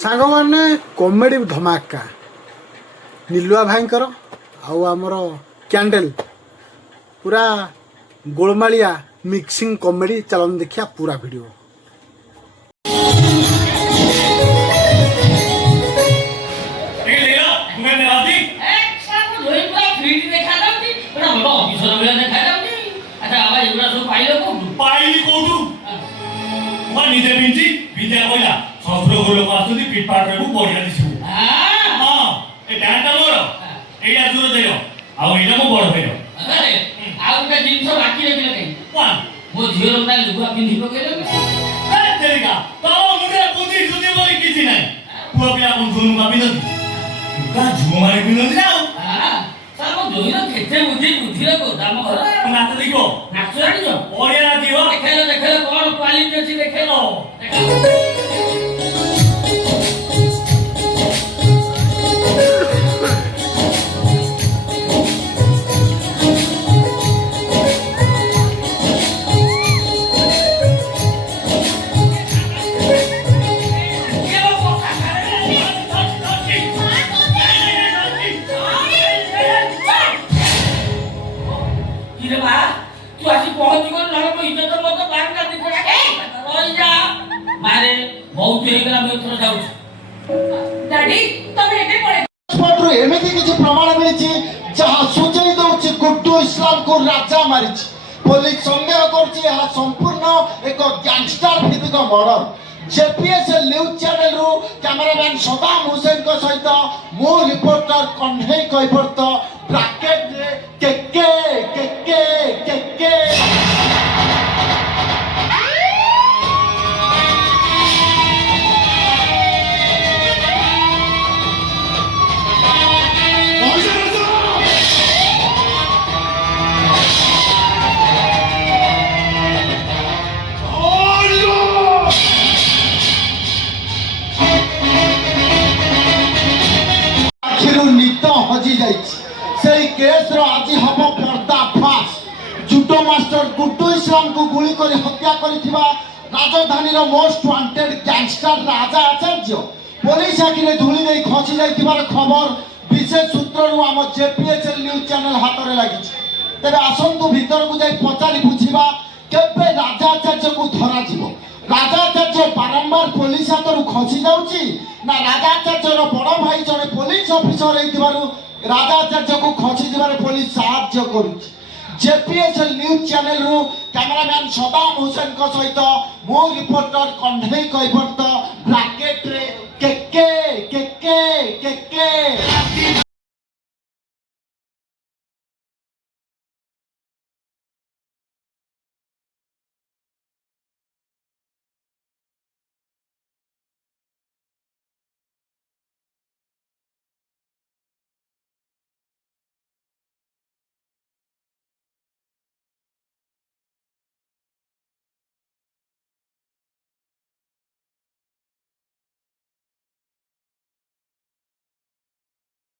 सांग मैंने कॉमेडी धमाका नीलुआ भाईंकर आउ आमर कैंडल पूरा गोलमालिया मिक्सिंग कॉमेडी चलन देखिया पूरा वीडियो। ନିଜେ ବିଞ୍ଚି ବିଦ୍ୟା କହିଲା ଶସ୍ତ୍ର ଲୋକ ଆସୁଛନ୍ତି ପିଟପାଟ ରହିବୁ ବଢିଆ ଦିଶିବୁ। ହଁ ଏ ଡାଟା ମୋର ଏଇଟା ଦୂର ଦେୟ ଆଉ ଏଇଟା ମୋ ବଡ ଭାଇର। ଆଉ ଗୋଟେ ଜିନିଷ ବାକି ରଖିଲ କାଇଁ? କଣ ମୋ ଝିଅର ନା ଲୁଗା ପିନ୍ଧି ପକେଇଲ ତେରିକା ତୋ ମୁଣ୍ଡରେ ବୁଦ୍ଧି ସୁଦ୍ଧି ବୋଲି କିଛି ନାହିଁ। ପୁଅ ପିଲା କଣ ଲୁଗା ପିନ୍ଧନ୍ତି? ଲୁଗା ଝୁଅମାନେ ପିନ୍ଧନ୍ତି ନା ଆଉ। ସାର୍ ମୋ ଜୋଇର କେତେ ବୁଦ୍ଧିର ଗୋଦାମ ଘର। ନାଚ ଦେଖିବ ନାଚ ଜାଣିଛ? ବଢିଆ ନାଚିବ। ଦେଖେଇଲ କଣ କ୍ୱାଲିଟି ଅଛି ଦେଖେଇଲ। पुलिस संदेह कर संपूर्ण एक गैंगस्टर भित्तिक मर्डर। जेपीएसएल न्यूज चैनल रु कैमरामैन सदाम हुसैन को सहित मु रिपोर्टर कन्हई कैफर्त ब्रैकेट रे केके केके केके हजी जाई केस रो आज हम पर्दाफाश। जुटो मास्टर गुड्डू इस्लाम को गुली कर हत्या करिथिबा राजधानी रो मोस्ट वांटेड गैंगस्टर राजा आचार्य पुलिस आखिरे धूली दे खसी जाइथिबार खबर विशेष सूत्ररु आम जेपीएसएल न्यूज चैनल हाथ रे लागि। तबे आसंतु भीतर को जाई पचारि बुझिबा केबे राजा आचार्य को धरा जिवो। राजा आचार्य बारंबार पुलिस हाथरू खसी जाउची ना राजा आचार्य रो बड़ भाई जने पुलिस ऑफिसर हेतिबारु राजा आचार्य को खसी जिबारे पुलिस साहाय्य करूची। जेपीएसएल न्यूज चैनल रु कैमरामैन सदाम हुसैन को सहित मो रिपोर्टर कन्हई कैफर्त ब्रैकेट रे केके